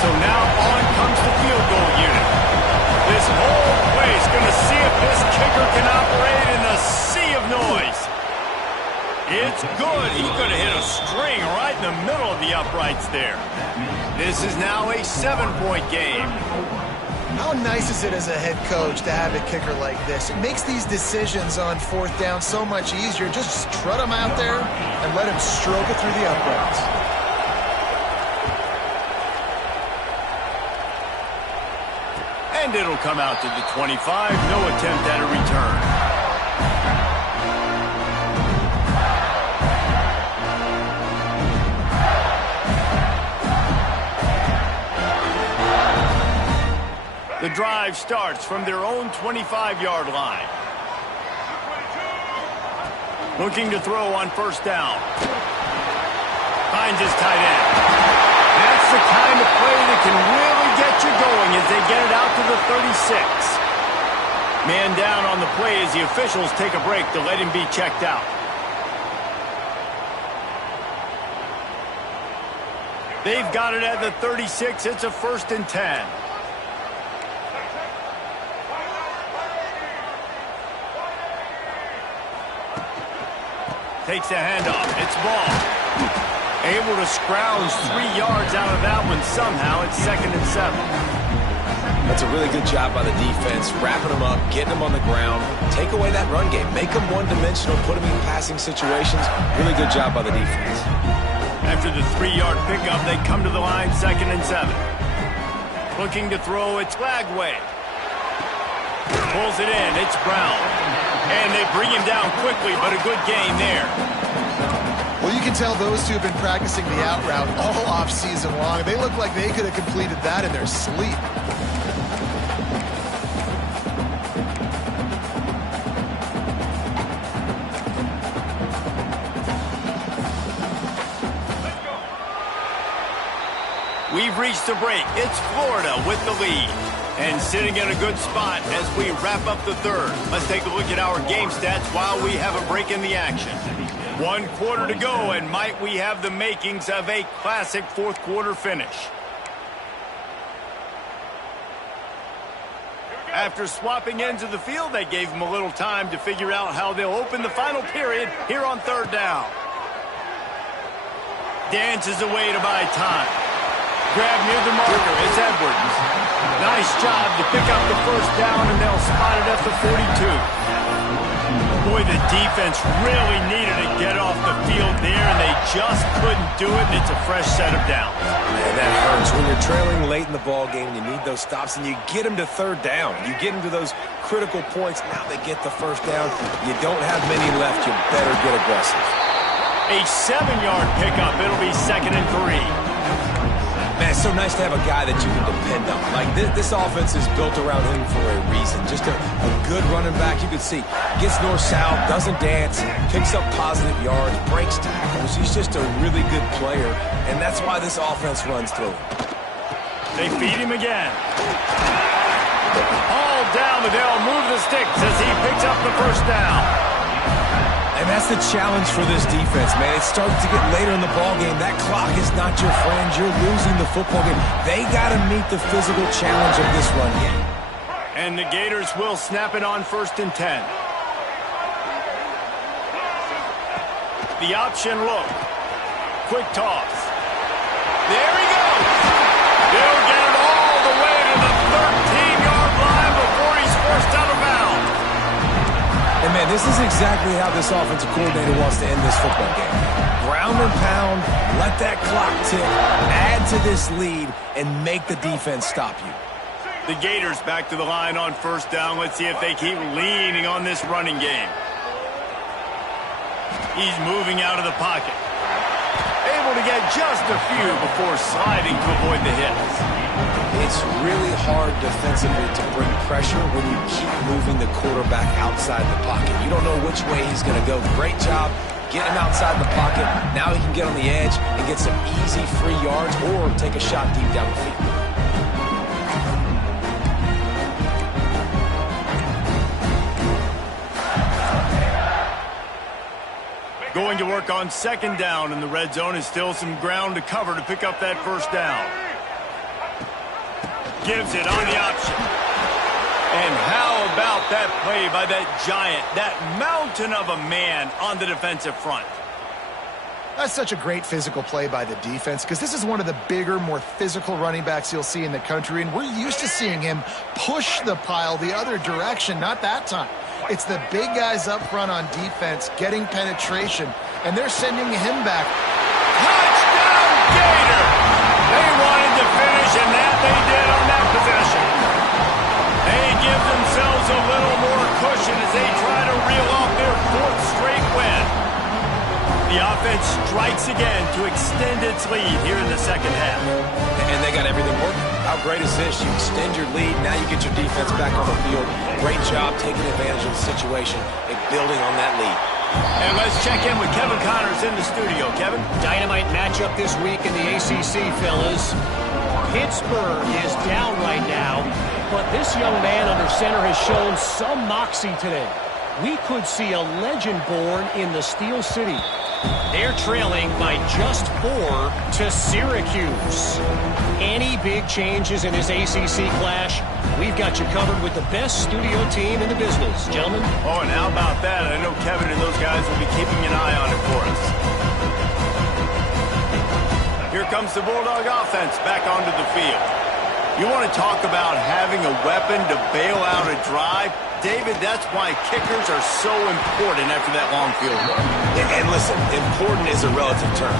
So now on comes the field goal unit. This whole place going to see if this kicker can operate in the sea of noise. It's good. He's going to hit a string right in the middle of the uprights there. This is now a 7-point game. How nice is it as a head coach to have a kicker like this? It makes these decisions on 4th down so much easier. Just strut him out there and let him stroke it through the uprights. And it'll come out to the 25. No attempt at a return. The drive starts from their own 25-yard line. Looking to throw on 1st down. Finds his tight end. That's the kind of play that can really get you going as they get it out to the 36. Man down on the play as the officials take a break to let him be checked out. They've got it at the 36. It's a 1st and 10. Takes the handoff. It's Ball. Able to scrounge 3 yards out of that one somehow. It's 2nd and 7. That's a really good job by the defense, wrapping them up, getting them on the ground, take away that run game, make them one-dimensional, put them in passing situations. Really good job by the defense. After the 3-yard pickup, they come to the line, 2nd and 7. Looking to throw, it's Flagway. Pulls it in, it's Brown. And they bring him down quickly, but a good gain there. Well, you can tell those two have been practicing the out route all off-season long. They look like they could have completed that in their sleep. We've reached a break. It's Florida with the lead. And sitting in a good spot as we wrap up the 3rd. Let's take a look at our game stats while we have a break in the action. 1 quarter to go, and might we have the makings of a classic 4th quarter finish. After swapping ends of the field, they gave them a little time to figure out how they'll open the final period here on 3rd down. Dances away to buy time. Grab near the marker, it's Edwards. Nice job to pick up the 1st down, and they'll spot it at the 42. Boy, the defense really needed to get off the field there, and they just couldn't do it, and it's a fresh set of downs. Man, that hurts. When you're trailing late in the ball game, you need those stops, and you get them to 3rd down. You get them to those critical points. Now they get the 1st down. You don't have many left. You better get aggressive. A 7-yard pickup. It'll be 2nd and 3. Man, it's so nice to have a guy that you can depend on. Like, this offense is built around him for a reason. Just a good running back. You can see, gets north-south, doesn't dance, picks up positive yards, breaks tackles. He's just a really good player, and that's why this offense runs through him. They feed him again. All down, but they'll move the the sticks as he picks up the first down. And that's the challenge for this defense, man. It's starting to get later in the ballgame. That clock is not your friend. You're losing the football game. They got to meet the physical challenge of this run game. And the Gators will snap it on 1st and 10. The option look. Quick toss. There he goes. They'll get it all the way to the 13-yard line before he's forced out of bounds. And, man, this is exactly how this offensive coordinator wants to end this football game. Ground and pound, let that clock tick, add to this lead, and make the defense stop you. The Gators back to the line on 1st down. Let's see if they keep leaning on this running game. He's moving out of the pocket. Able to get just a few before sliding to avoid the hits. It's really hard defensively to bring pressure when you keep moving the quarterback outside the pocket. You don't know which way he's going to go. Great job getting him outside the pocket. Now he can get on the edge and get some easy free yards or take a shot deep down the field. Going to work on 2nd down in the red zone is still some ground to cover to pick up that 1st down. Gives it on the option. And how about that play by that giant, that mountain of a man on the defensive front? That's such a great physical play by the defense because this is one of the bigger, more physical running backs you'll see in the country, and we're used to seeing him push the pile the other direction, not that time. It's the big guys up front on defense getting penetration, and they're sending him back. Touchdown, Gator! They wanted to finish, and that they did on that possession. They give themselves a little more cushion as they try to reel off their 4th straight win. The offense strikes again to extend its lead here in the 2nd half. And they got everything working. How great is this? You extend your lead, now you get your defense back on the field. Great job taking advantage of the situation and building on that lead. And let's check in with Kevin Connors in the studio. Kevin? Dynamite matchup this week in the ACC, fellas. Pittsburgh is down right now, but this young man under center has shown some moxie today. We could see a legend born in the Steel City. They're trailing by just 4 to Syracuse. Any big changes in this ACC clash, we've got you covered with the best studio team in the business, gentlemen. Oh, and how about that? I know Kevin and those guys will be keeping an eye on it for us. Here comes the Bulldog offense back onto the field. You want to talk about having a weapon to bail out a drive? David, that's why kickers are so important after that long field goal. And listen, important is a relative term.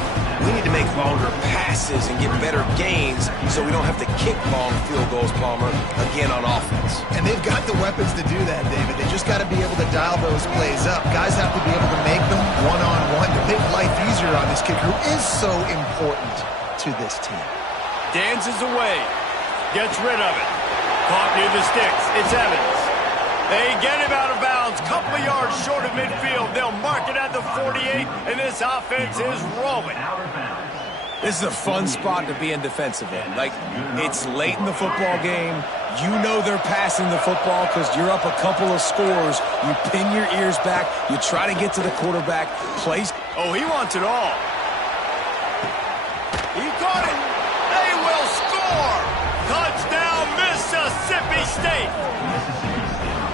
We need to make longer passes and get better gains so we don't have to kick long field goals, Palmer, again on offense. And they've got the weapons to do that, David. They just got to be able to dial those plays up. Guys have to be able to make them one-on-one to make life easier on this kicker, who is so important to this team. Dances away. Gets rid of it. Caught near the sticks. It's Evans. They get him out of bounds. Couple of yards short of midfield. They'll mark it at the 48, and this offense is rolling. This is a fun spot to be in defensively. Like, it's late in the football game. You know they're passing the football because you're up a couple of scores. You pin your ears back. You try to get to the quarterback. Place. Oh, he wants it all. He caught it. They will score. Touchdown, Mississippi State.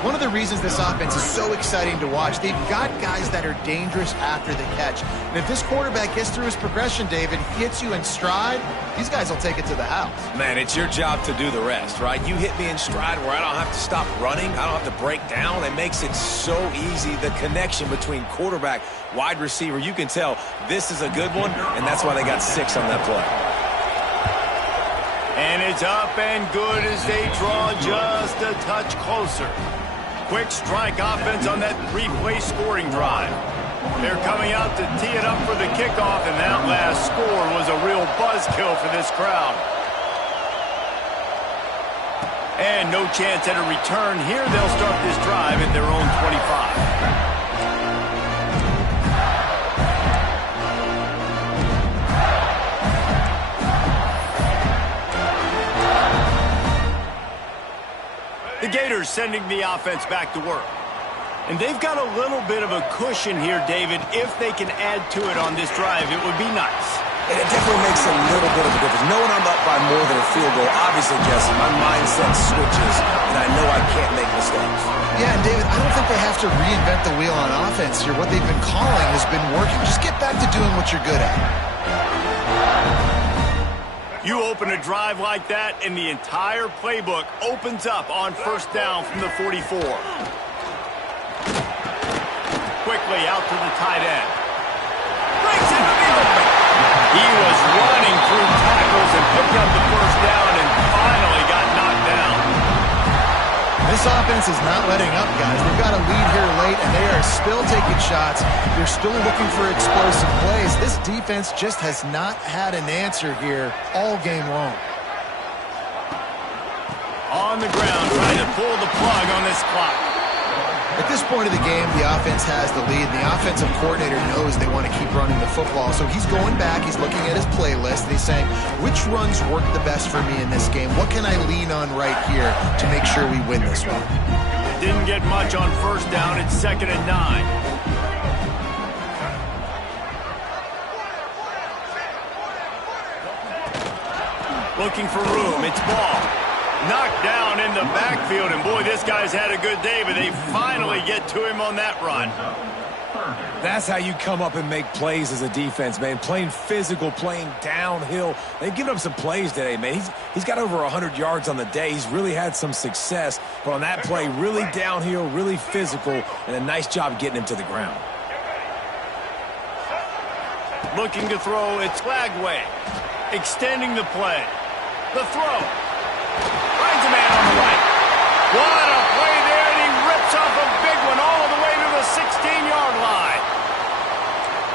One of the reasons this offense is so exciting to watch, they've got guys that are dangerous after the catch. And if this quarterback gets through his progression, David, hits you in stride, these guys will take it to the house. Man, it's your job to do the rest, right? You hit me in stride where I don't have to stop running. I don't have to break down. It makes it so easy. The connection between quarterback, wide receiver, you can tell this is a good one, and that's why they got 6 on that play. And it's up and good as they draw just a touch closer. Quick strike offense on that 3-play scoring drive. They're coming out to tee it up for the kickoff, and that last score was a real buzzkill for this crowd. And no chance at a return here. They'll start this drive at their own 25. The Gators sending the offense back to work. And they've got a little bit of a cushion here, David. If they can add to it on this drive, it would be nice. And it definitely makes a little bit of a difference. Knowing I'm up by more than a field goal, obviously, Jesse, my mindset switches, and I know I can't make mistakes. Yeah, and David, I don't think they have to reinvent the wheel on offense here. What they've been calling has been working. Just get back to doing what you're good at. You open a drive like that, and the entire playbook opens up on first down from the 44. Quickly out to the tight end. Brings it to the open. He was running through tackles and picked up the first down and finally got knocked down. This offense is not letting up, guys. They've got a lead here late, and they are still taking shots. They're still looking for explosive plays. This defense just has not had an answer here all game long. On the ground, trying to pull the plug on this clock. At this point of the game, the offense has the lead. The offensive coordinator knows they want to keep running the football. So he's going back, he's looking at his playlist, and he's saying, which runs work the best for me in this game? What can I lean on right here to make sure we win this one? Didn't get much on first down. It's 2nd and 9. Looking for room. It's Ball. Knocked down in the backfield, and boy, this guy's had a good day, but they finally get to him on that run. That's how you come up and make plays as a defense, man. Playing physical, playing downhill. They've given up some plays today, man. He's got over 100 yards on the day. He's really had some success, but on that play, really downhill, really physical, and a nice job getting him to the ground. Looking to throw, it's Flagway. Extending the play. The throw. Finds a man on the right. What a play there, and he rips off a big one all the way to the 16-yard line.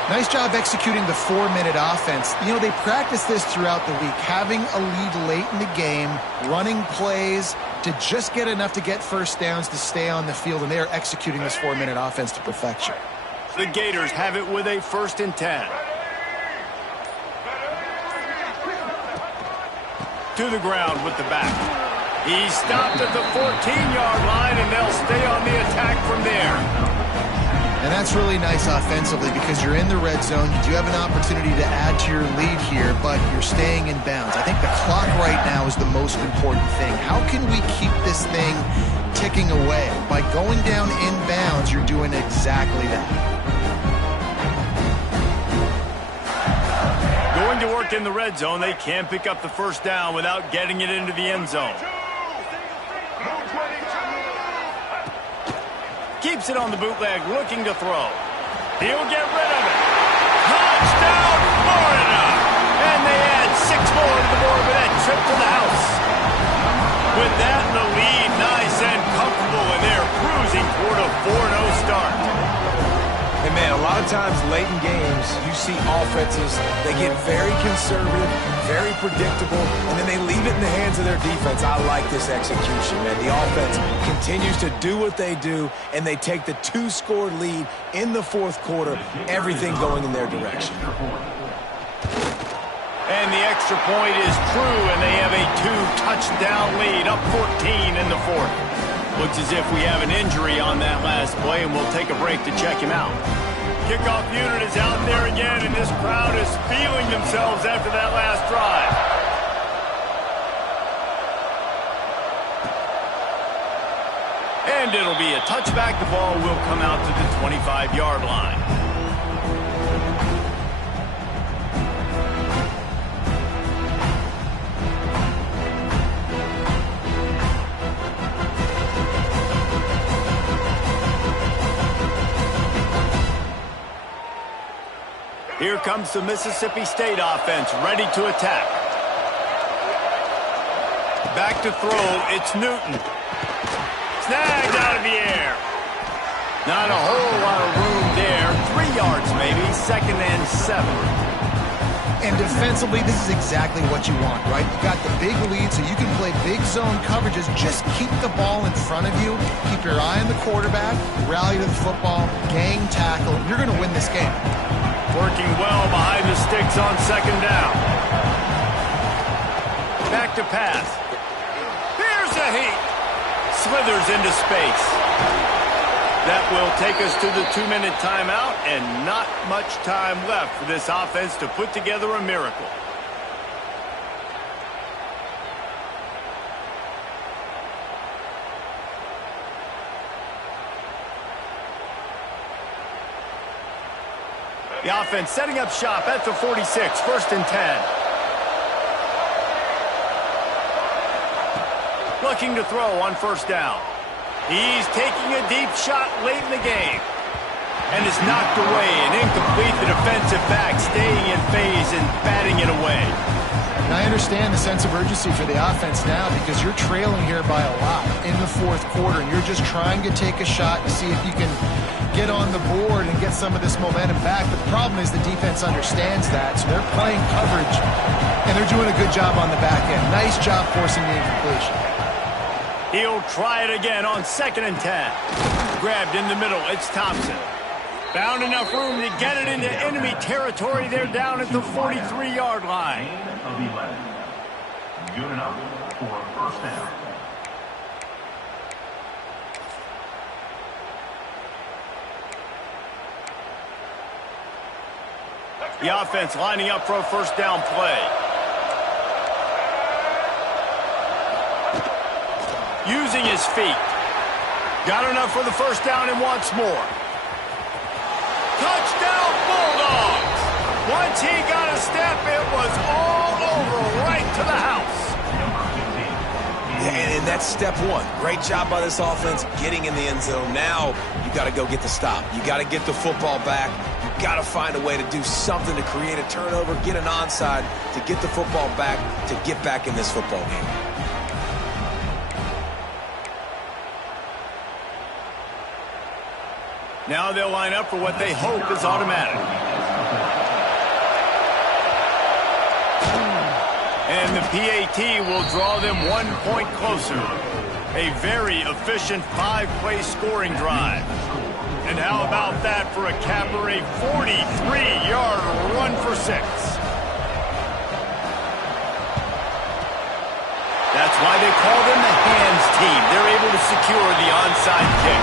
Nice job executing the 4-minute offense. You know, they practice this throughout the week, having a lead late in the game, running plays to just get enough to get first downs to stay on the field, and they are executing this 4-minute offense to perfection. The Gators have it with a 1st and 10. To the ground with the back. He stopped at the 14-yard line, and they'll stay on the attack from there. And that's really nice offensively because you're in the red zone. You do have an opportunity to add to your lead here, but you're staying in bounds. I think the clock right now is the most important thing. How can we keep this thing ticking away? By going down in bounds, you're doing exactly that. Going to work in the red zone, they can pick up the first down without getting it into the end zone. Keeps it on the bootleg, looking to throw. He'll get rid of it. Touchdown, Florida! And they add 6 more to the board with that trip to the house. With that in the lead, nice and comfortable, and they're cruising toward a 4-0 start. And man, a lot of times late in games, you see offenses, they get very conservative, very predictable, and then they leave it in the hands of their defense. I like this execution, man. The offense continues to do what they do, and they take the 2-score lead in the 4th quarter, everything going in their direction. And the extra point is true, and they have a 2-touchdown lead, up 14 in the 4th. Looks as if we have an injury on that last play, and we'll take a break to check him out. Kickoff unit is out there again, and this crowd is feeling themselves after that last drive. And it'll be a touchback. The ball will come out to the 25-yard line. Here comes the Mississippi State offense, ready to attack. Back to throw, it's Newton. Snagged out of the air. Not a whole lot of room there. 3 yards maybe, 2nd and 7. And defensively, this is exactly what you want, right? You got the big lead, so you can play big zone coverages. Just keep the ball in front of you. Keep your eye on the quarterback. Rally to the football. Gang tackle. You're going to win this game. Working well behind the sticks on 2nd down. Back to pass. Here's a heat. slithers into space. That will take us to the 2-minute timeout, and not much time left for this offense to put together a miracle. The offense setting up shop at the 46, 1st and 10. Looking to throw on 1st down. He's taking a deep shot late in the game. And is knocked away and incomplete. The defensive back staying in phase and batting it away. And I understand the sense of urgency for the offense now because you're trailing here by a lot in the 4th quarter. And you're just trying to take a shot to see if you can get on the board and get some of this momentum back. But the problem is the defense understands that. So they're playing coverage, and they're doing a good job on the back end. Nice job forcing the incompletion. He'll try it again on 2nd and 10. Grabbed in the middle. It's Thompson. Found enough room to get it into enemy territory. They're down at the 43-yard line. Of 11. Good enough for a 1st down. The offense lining up for a 1st down play. Using his feet. Got enough for the 1st down and wants more. Touchdown Bulldogs! Once he got a step, it was all over right to the house. Yeah, and that's step 1. Great job by this offense getting in the end zone. Now you got to go get the stop. You got to get the football back. You got to find a way to do something to create a turnover, get an onside, to get the football back, to get back in this football game. Now they'll line up for what they hope is automatic. And the PAT will draw them 1 point closer. A very efficient 5-play scoring drive. And how about that for a capper, a 43-yard run for 6. That's why they call them the hands team. They're able to secure the onside kick.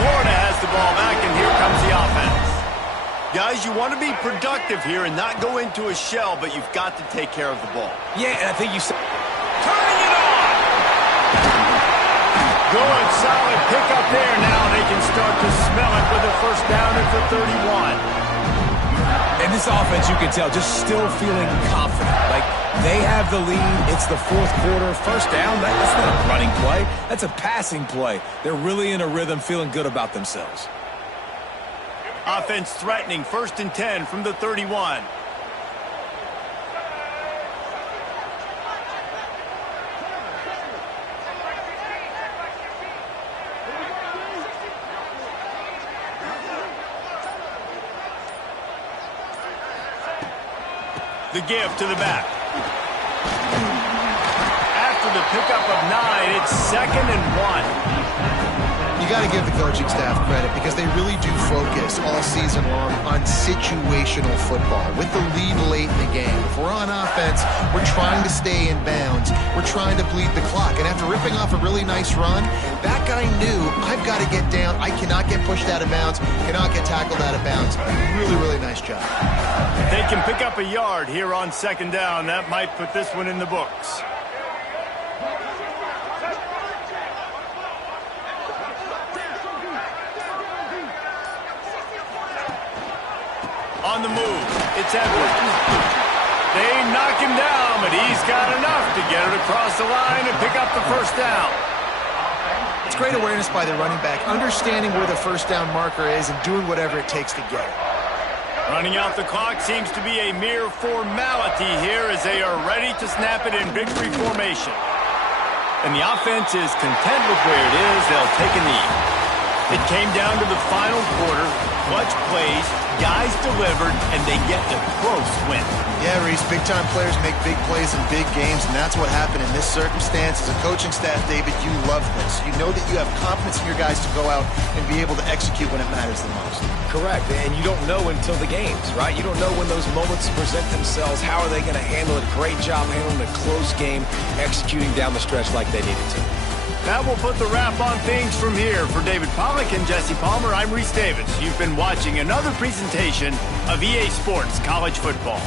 Florida has the ball back, and here comes the offense. Guys, you want to be productive here and not go into a shell, but you've got to take care of the ball. Yeah, and I think you said... Turning it on! Good, solid pickup there. Now they can start to smell it with a 1st down at the 31. And this offense, you can tell, just still feeling confident. Like, they have the lead. It's the 4th quarter. 1st down, that's not a running play. That's a passing play. They're really in a rhythm, feeling good about themselves. Offense threatening, 1st and 10 from the 31. The give to the back. After the pickup of 9, it's 2nd and 1. You got to give the coaching staff credit because they really do focus all season long on situational football with the lead late in the game. If we're on offense, we're trying to stay in bounds. We're trying to bleed the clock. And after ripping off a really nice run, that guy knew, I've got to get down. I cannot get pushed out of bounds, cannot get tackled out of bounds. Really, really nice job. They can pick up a yard here on 2nd down. That might put this one in the books. On the move, it's Edwards. They knock him down, but he's got enough to get it across the line and pick up the 1st down. It's great awareness by the running back, understanding where the 1st down marker is and doing whatever it takes to get it. Running out the clock seems to be a mere formality here as they are ready to snap it in victory formation. And the offense is content with where it is. They'll take a knee. It came down to the final quarter. Clutch plays, guys delivered, and they get the close win. Yeah, Reese, big-time players make big plays in big games, and that's what happened in this circumstance. As a coaching staff, David, you love this. You know that you have confidence in your guys to go out and be able to execute when it matters the most. Correct, and you don't know until the games, right? You don't know when those moments present themselves. How are they going to handle it? Great job handling a close game, executing down the stretch like they needed to. That will put the wrap on things from here. For David Pollack and Jesse Palmer, I'm Reese Davis. You've been watching another presentation of EA Sports College Football.